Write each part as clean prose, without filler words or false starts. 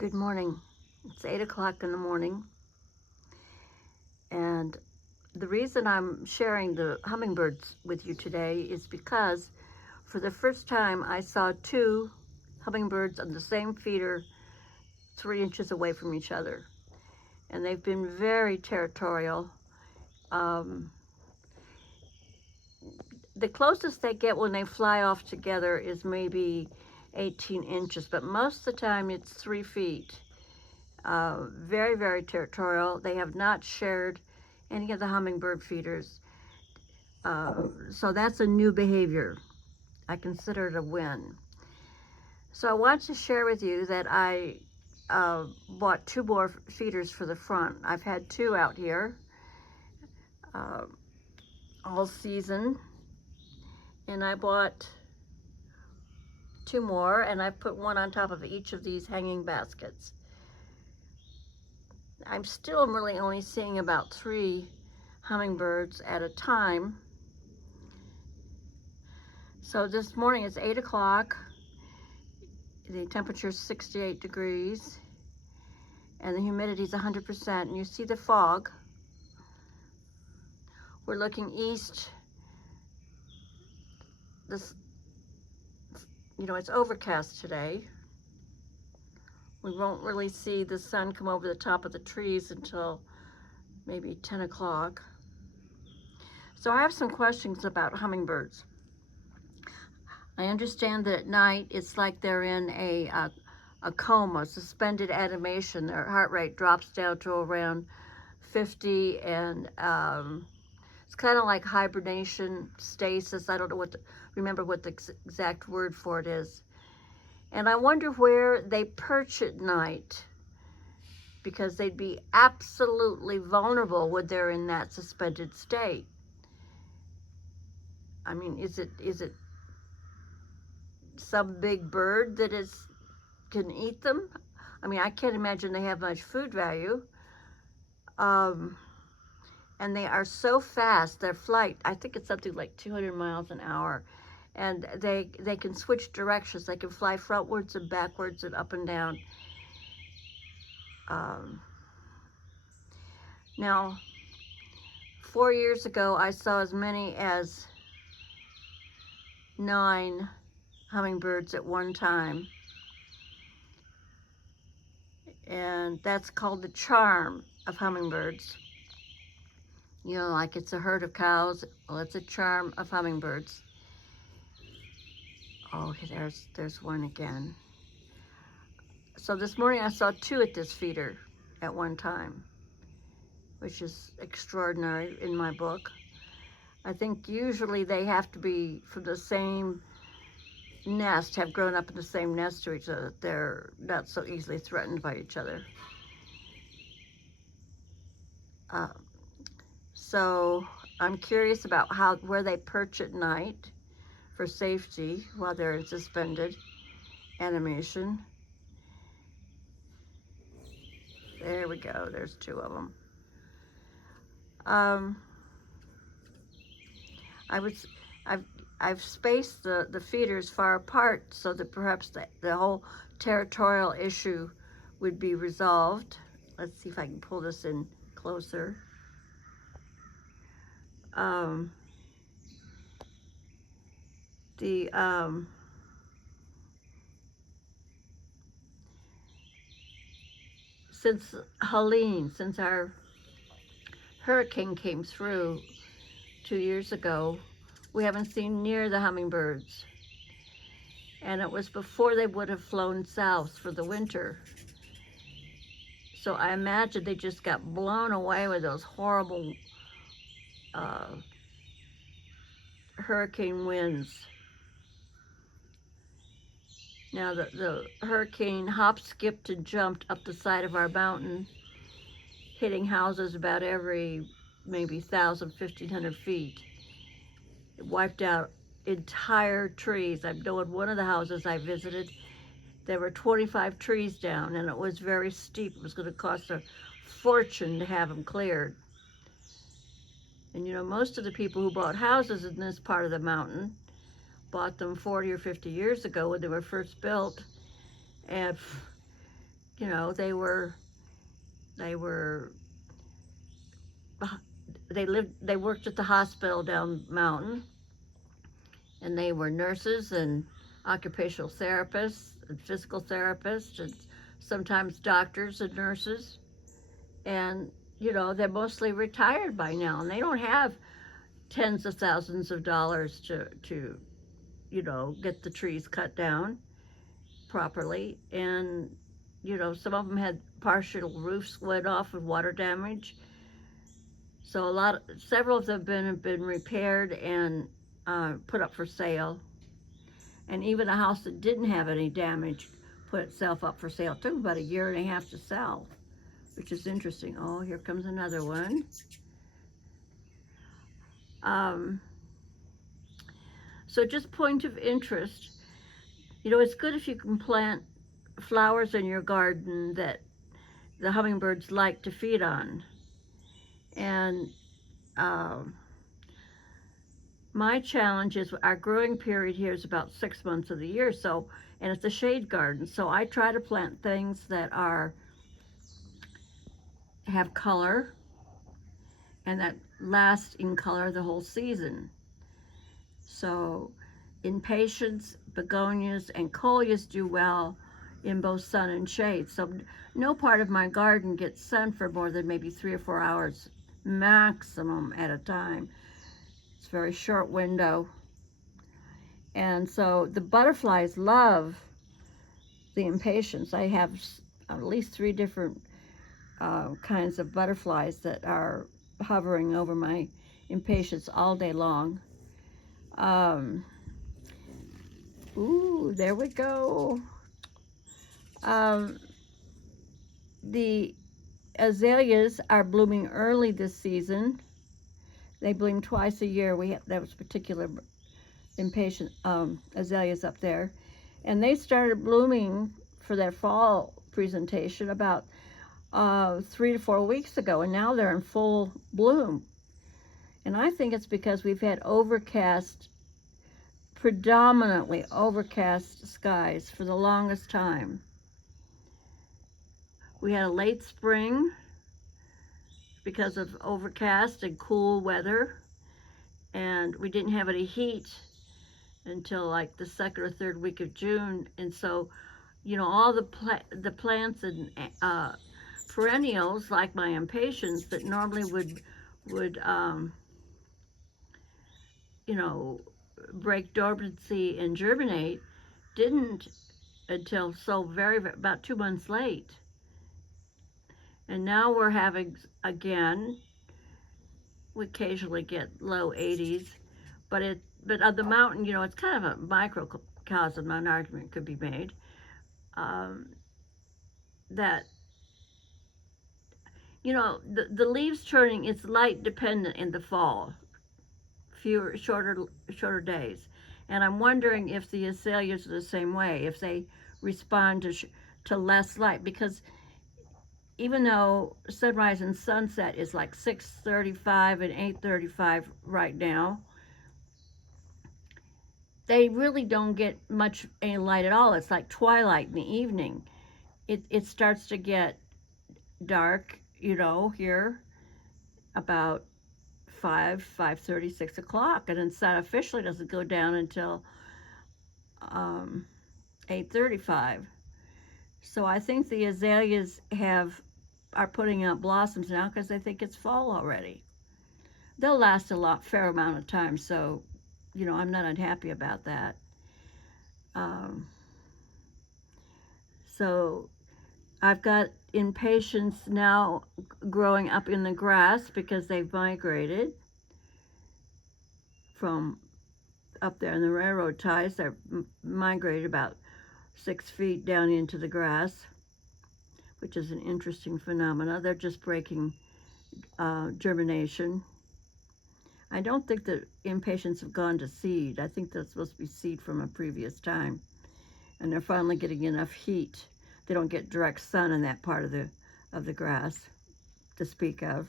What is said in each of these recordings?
Good morning. It's 8 o'clock in the morning, and the reason I'm sharing the hummingbirds with you today is because for the first time I saw two hummingbirds on the same feeder 3 inches away from each other, and they've been very territorial. Um, the closest they get when they fly off together is maybe 18 inches, but most of the time it's 3 feet. Very, very territorial. They have not shared any of the hummingbird feeders. So that's a new behavior. I consider it a win. So I want to share with you that I bought 2 more feeders for the front. I've had 2 out here uh, all season, and I bought 2 more, and I put one on top of each of these hanging baskets. I'm still really only seeing about 3 hummingbirds at a time. So this morning it's 8 o'clock. The temperature is 68 degrees and the humidity is 100%. And you see the fog. We're looking east. It's overcast today. We won't really see the sun come over the top of the trees until maybe 10 o'clock. So I have some questions about hummingbirds. I understand that at night it's like they're in a coma, suspended animation. Their heart rate drops down to around 50, and it's kind of like hibernation, stasis. I don't know remember what the exact word for it is. And I wonder where they perch at night, because they'd be absolutely vulnerable when they're in that suspended state. I mean, is it some big bird that can eat them? I mean, I can't imagine they have much food value. And they are so fast. Their flight, I think it's something like 200 miles an hour. And they can switch directions. They can fly frontwards and backwards and up and down. Now, 4 years ago, I saw as many as 9 hummingbirds at one time. And that's called the charm of hummingbirds. You know, like it's a herd of cows. Well, it's a charm of hummingbirds. Oh, there's one again. So this morning I saw 2 at this feeder at one time, which is extraordinary in my book. I think usually they have to be from the same nest, have grown up in the same nest to each other. They're not so easily threatened by each other. So I'm curious about where they perch at night for safety while they're in suspended animation. There we go. There's 2 of them. I've spaced the feeders far apart so that perhaps the whole territorial issue would be resolved. Let's see if I can pull this in closer. Since Helene, since our hurricane came through 2 years ago, we haven't seen near the hummingbirds. And it was before they would have flown south for the winter. So I imagine they just got blown away with those horrible hurricane winds. Now the hurricane hopped, skipped, and jumped up the side of our mountain, hitting houses about every maybe 1,000, 1,500 feet. It wiped out entire trees. I know in one of the houses I visited, there were 25 trees down, and it was very steep. It was going to cost a fortune to have them cleared. And you know, most of the people who bought houses in this part of the mountain bought them 40 or 50 years ago when they were first built, and you know, they worked at the hospital down the mountain, and they were nurses and occupational therapists and physical therapists and sometimes doctors and nurses. And, you know, they're mostly retired by now, and they don't have tens of thousands of dollars to you know, get the trees cut down properly. And, you know, some of them had partial roofs went off with water damage. So several of them have been repaired and put up for sale. And even a house that didn't have any damage put itself up for sale. It took about a year and a half to sell, which is interesting. Oh, here comes another one. So just point of interest, you know, it's good if you can plant flowers in your garden that the hummingbirds like to feed on. And my challenge is our growing period here is about 6 months of the year, so, and it's a shade garden, so I try to plant things that have color and that last in color the whole season. So impatiens, begonias, and coleus do well in both sun and shade. So no part of my garden gets sun for more than maybe 3 or 4 hours maximum at a time. It's a very short window. And so the butterflies love the impatiens. I have at least 3 different kinds of butterflies that are hovering over my impatiens all day long. Ooh, there we go. The azaleas are blooming early this season. They bloom twice a year. That was particular impatient azaleas up there, and they started blooming for their fall presentation about 3 to 4 weeks ago, and now they're in full bloom. And I think it's because we've had predominantly overcast skies for the longest time. We had a late spring because of overcast and cool weather, and we didn't have any heat until like the 2nd or 3rd week of June. And so, you know, all the plants and perennials like my impatiens that normally would you know, break dormancy and germinate didn't until about 2 months late. And now we're having, again, we occasionally get low 80s, but on the mountain, you know, it's kind of a microcosm. An argument could be made that, you know, the leaves turning, it's light dependent in the fall, shorter days. And I'm wondering if the azaleas are the same way, if they respond to less light, because even though sunrise and sunset is like 6:35 and 8:35 right now, they really don't get much any light at all. It's like twilight in the evening. It starts to get dark, you know, here about 5:30, 6 o'clock, and the sun officially doesn't go down until 8:35. So I think the azaleas are putting out blossoms now because they think it's fall already. They'll last a fair amount of time, so, you know, I'm not unhappy about that. So I've got impatiens now growing up in the grass because they've migrated from up there in the railroad ties. They're migrated about 6 feet down into the grass, which is an interesting phenomena. They're just breaking germination. I don't think the impatiens have gone to seed. I think that's supposed to be seed from a previous time. And they're finally getting enough heat. They don't get direct sun in that part of the grass to speak of.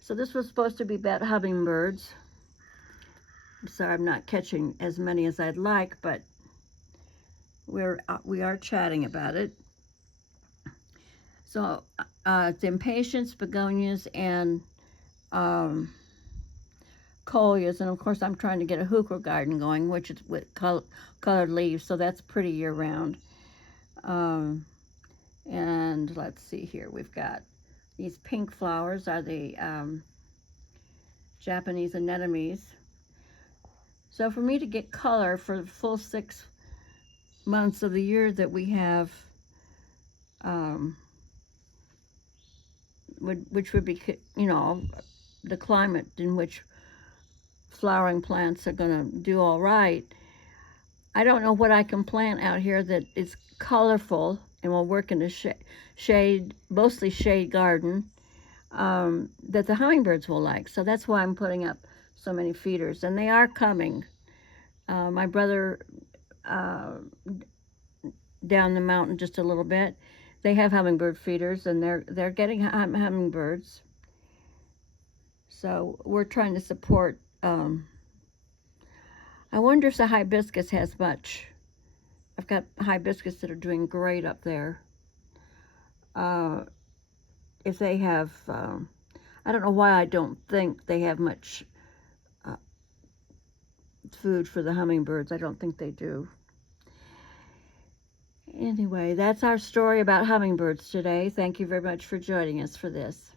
So this was supposed to be about hummingbirds. I'm sorry I'm not catching as many as I'd like, but we are chatting about it. So it's impatiens, begonias, and coleus, and of course I'm trying to get a hooker garden going, which is with colored leaves, so that's pretty year-round. And let's see here, we've got these pink flowers are the Japanese anemones. So for me to get color for the full 6 months of the year that we have, which would be, you know, the climate in which flowering plants are going to do all right, I don't know what I can plant out here that is colorful and will work in a shade, mostly shade garden, that the hummingbirds will like. So that's why I'm putting up so many feeders, and they are coming. My brother down the mountain just a little bit, they have hummingbird feeders, and they're getting hummingbirds. So we're trying to support. I wonder if the hibiscus has much. I've got hibiscus that are doing great up there. If they have, I don't know why I don't think they have much food for the hummingbirds. I don't think they do. Anyway, that's our story about hummingbirds today. Thank you very much for joining us for this.